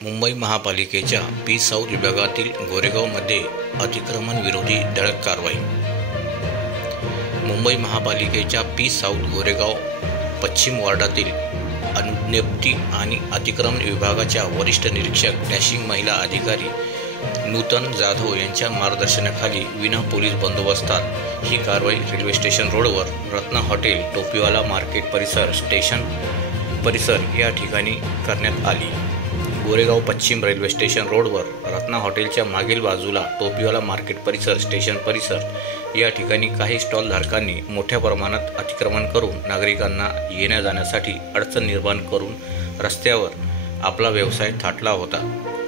मुंबई महापालिकेच्या P south विभागातील गोरेगावमध्ये अतिक्रमण विरोधी धडक कारवाई। मुंबई महापालिकेच्या पी साऊथ गोरेगाव पश्चिम वार्डातील अनुज्ञप्ती आणि अतिक्रमण विभागाच्या वरिष्ठ निरीक्षक डॅशिंग महिला अधिकारी नूतन जाधव यांच्या मार्गदर्शनाखाली विना पोलीस बंदोबस्तात ही कारवाई रेल्वे स्टेशन रोडवर रत्ना हॉटेल, टोपीवाला मार्केट परिसर, स्टेशन परिसर या ठिकाणी करण्यात आली। गोरेगाव पश्चिम रेल्वे स्टेशन रोडवर रत्ना हॉटेलच्या मागील बाजूला टोपीवाला मार्केट परिसर, स्टेशन परिसर या ठिकाणी काही स्टॉल धारकांनी मोठ्या प्रमाणात अतिक्रमण करून नागरिकांना येण्या जाण्यासाठी अडचण निर्माण करून रस्त्यावर आपला व्यवसाय थाटला होता।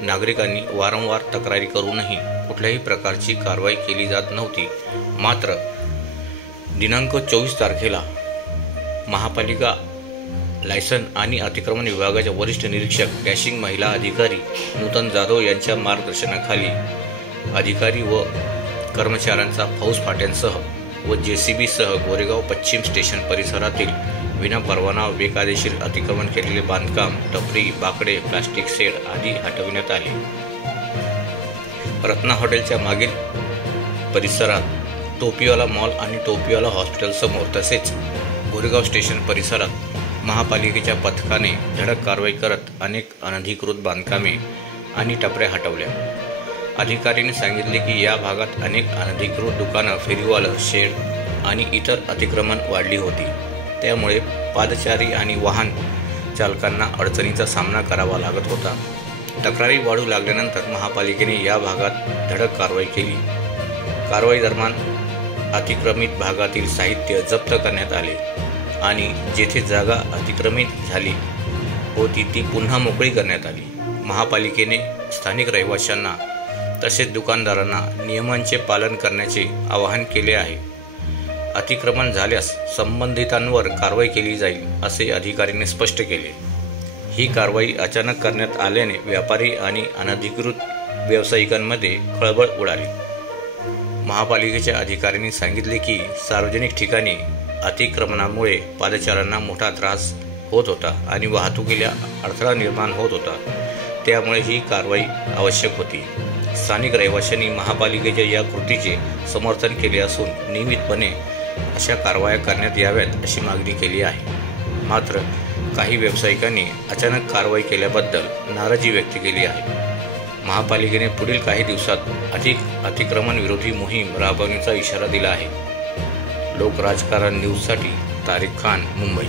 नागरिकांनी वारंवार तक्रारी करूनही कुठल्याही प्रकारची कारवाई केली जात नव्हती। मात्र दिनांक 24 तारखेला महापालिका लायसन आणि अतिक्रमण विभागाच्या वरिष्ठ निरीक्षक डॅशिंग महिला अधिकारी नूतन जाधव यांच्या मार्गदर्शनाखाली अधिकारी व कर्मचाऱ्यांचा फौज फाट्यांसह व JCB सह गोरेगाव पश्चिम स्टेशन परिसरातील विनापरवाना बेकायदेशीर अतिक्रमण केलेले बांधकाम, टपरी, बाकडे, प्लास्टिक शेड आदी हटविण्यात आले। रत्ना हॉटेलच्या मागील परिसरात टोपीवाला मॉल आणि टोपीवाला हॉस्पिटल समोर तसेच गोरेगाव स्टेशन परिसरात महापालिकेच्या पथकाने धडक कारवाई करत अनेक अनधिकृत बांधकामे आणि टपऱ्या हटवल्या। अधिकाऱ्यांनी सांगितले की या भागात अनेक अनधिकृत दुकानं, फेरीवालं, शेड आणि इतर अतिक्रमण वाढली होती। त्यामुळे पादचारी आणि वाहन चालकांना अडचणीचा सामना करावा लागत होता। तक्रारी वाढू लागल्यानंतर महापालिकेने या भागात धडक कारवाई केली। कारवाई दरम्यान अतिक्रमित भागातील साहित्य जप्त करण्यात आले आणि जेथे जागा अतिक्रमित झाली होती ती पुन्हा मोकळी करण्यात आली। महापालिकेने स्थानिक रहिवाशांना तसेच दुकानदारांना नियमांचे पालन करण्याचे आवाहन केले आहे। अतिक्रमण झाल्यास संबंधितांवर कारवाई केली जाईल असे अधिकाऱ्यांनी स्पष्ट केले। ही कारवाई अचानक करण्यात आल्याने व्यापारी आणि अनधिकृत व्यावसायिकांमध्ये खळबळ उडाली। महापालिकेच्या अधिकाऱ्यांनी सांगितले की सार्वजनिक ठिकाणी अतिक्रमणामुळे पादचाऱ्यांना मोठा त्रास होत होता आणि वाहतुकीला अडथळा निर्माण होत होता। त्यामुळे ही कारवाई आवश्यक होती। स्थानिक रहिवाशांनी महापालिकेच्या या कृतीचे समर्थन केले असून नियमितपणे अशा कारवाया करण्यात याव्यात अशी मागणी केली आहे। मात्र काही व्यावसायिकांनी अचानक कारवाई केल्याबद्दल नाराजी व्यक्त केली आहे। महापालिकेने पुढील काही दिवसात अतिक्रमण विरोधी मोहीम राबवण्याचा इशारा दिला आहे। लोक राजकारण न्यूजसाठी तारिक खान, मुंबई।